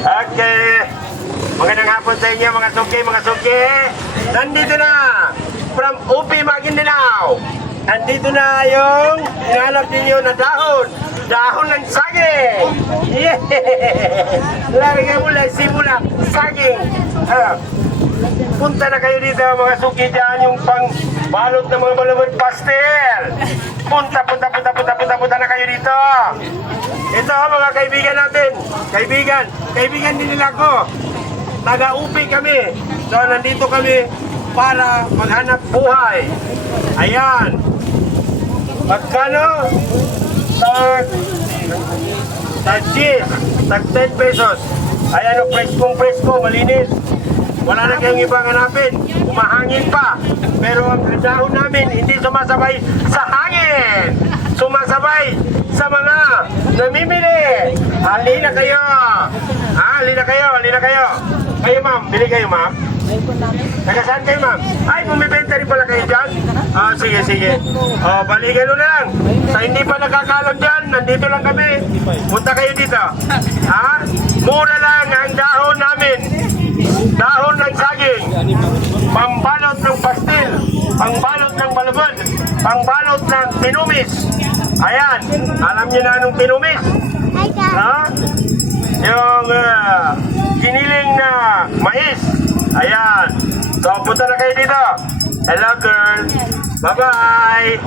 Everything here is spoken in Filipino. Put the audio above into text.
Okay. Magandang hapon sa inyo mga suki. Nandito na from UP Maguindanao. Nandito na yung inalap ninyo na dahon. Dahon ng saging. Yeah! Lagay mo lang, simula, saging. Punta na kayo dito mga suki dyan yung pang balot ng mga balabot pastel. Punta na kayo dito. Ito mga kaibigan natin. Kaibigan din nila ko. Taga-upi kami. So nandito kami para maghanap buhay. Ayan. Magkano? Tag 10 pesos. Ayan o, presko, malinis. Wala na kayong ibang hanapin. Umahangin pa. Pero ang dahon namin hindi sumasabay sa hangin. Sumasabay sa mga namimili. Halina kayo. Halina kayo. Kayo ma'am, bili kayo ma'am. Taga saan kayo ma'am? Ay, bumibenta rin pala kayo dyan? Sige. Balikan nyo na lang. Sa hindi pa nakakalam dyan, nandito lang kami. Punta kayo dito. Mura lang ang dahon namin. Dahon ng saging. Pambalot ng pastil. Pambalot ng balabon. Pambalot ng pinumis. Ayan. Alam niyo na anong pinumis? Yung giniling na mais. Ayan. So, punta na kayo dito. Hello, girl. Bye-bye.